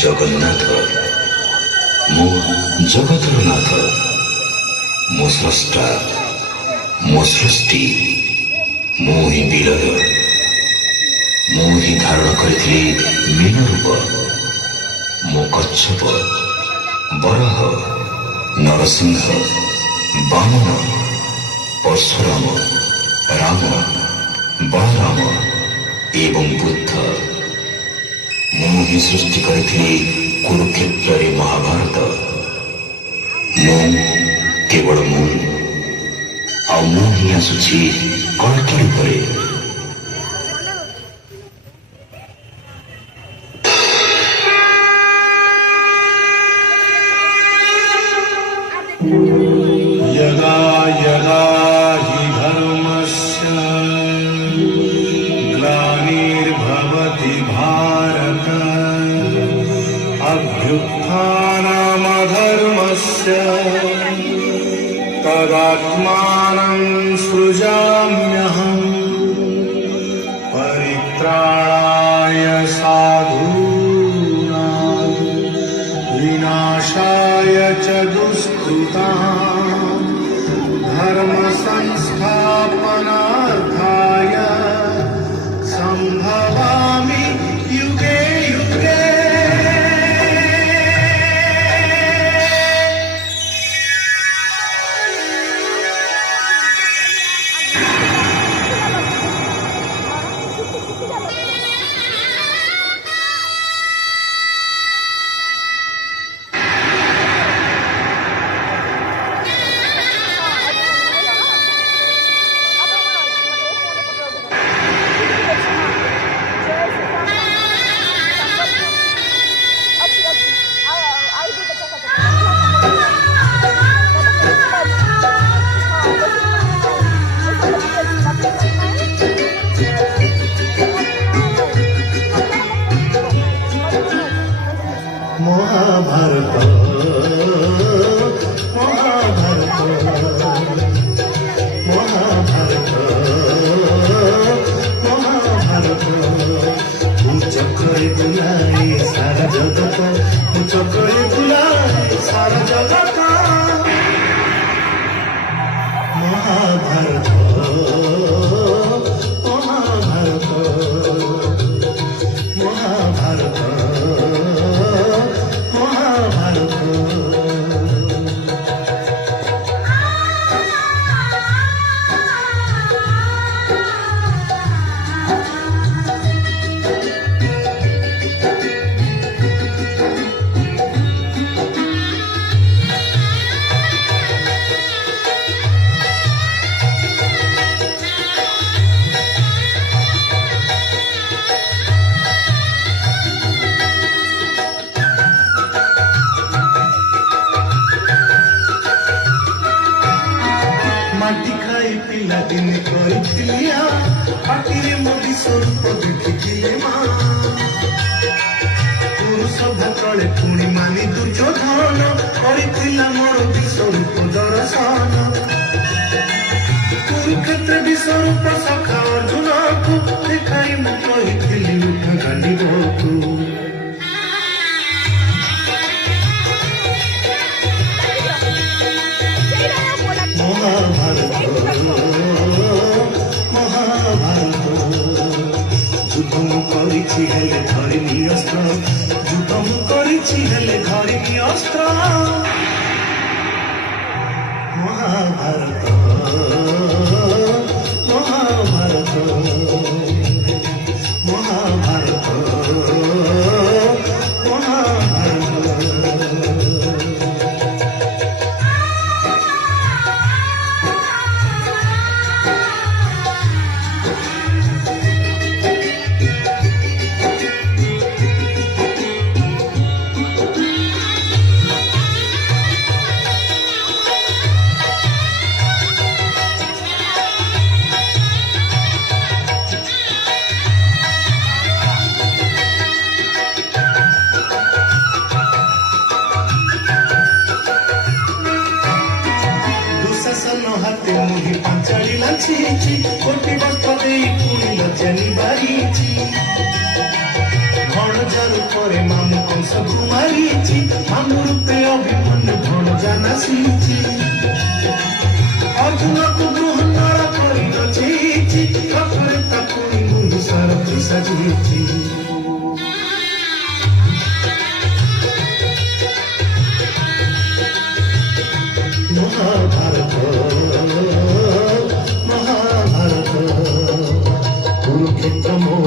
जगन्नाथ मो जगतर नाथ मो स्रष्टा मो सृष्टि मो ही विलय मो ही धारण करी मीन रूप मो कच्छप बराह नरसिंह वामन परशुराम राम बलराम एवं बुद्ध मु ही सृष्टि करी कुरुक्षेत्र महाभारत मु केवल मु आ मु ही आसुची कणकी रूपरे यदा यदा हि धर्मस्य ग्लानिर्भवति भारत अभ्युत्थानमधर्मस्य तदात्मानं सृजाम्यहम् परित्राणाय साधूनां विनाशाय च दुष्कृताम् धर्म संस्थापनार्थाय संभवामि युगे युगे। महाभारत महाभारत महाभारत महाभारत चक्रे बुलाए सारा जगत चक्रे बुलाए सारा जगत महाभारत महाभारत महाभारत माटी खाई पिला दिन करिथिलिया पाटिरे मोदी स्वरूप देखिथिले मां पुरुष भतळे पुणी मानी दुर्योधन करिथिला मोर विश्वरूप दर्शन कुरुक्षेत्र विश्वरूप सखा अर्जुन को देखाई मु कहिथिली उठ गांडीबकु महाभारत महाभारत युद्ध मु करिछि हेले धरिनी अस्त्र युद्ध मु करिछि हेले धरिनी अस्त्र महाभारत महाभारत महाभारत हाथे मुही पांचाली लाची कोटी बस्त्र दे पुणी लज्जा निबारी घण রাজার উপরে মামু কংস কুমারিছি মামু রূপে অভিমন্যু ভণজা নাচিছি অর্জুনକୁ ଗ୍ରହଣର କରିଛି ରଥରେ ତାକୁ ମୁଣ୍ଡୁ ସାରଥି ସାଜିଛି ମହାଭାରତ ମହାଭାରତ କୁରୁକ୍ଷେତ୍ର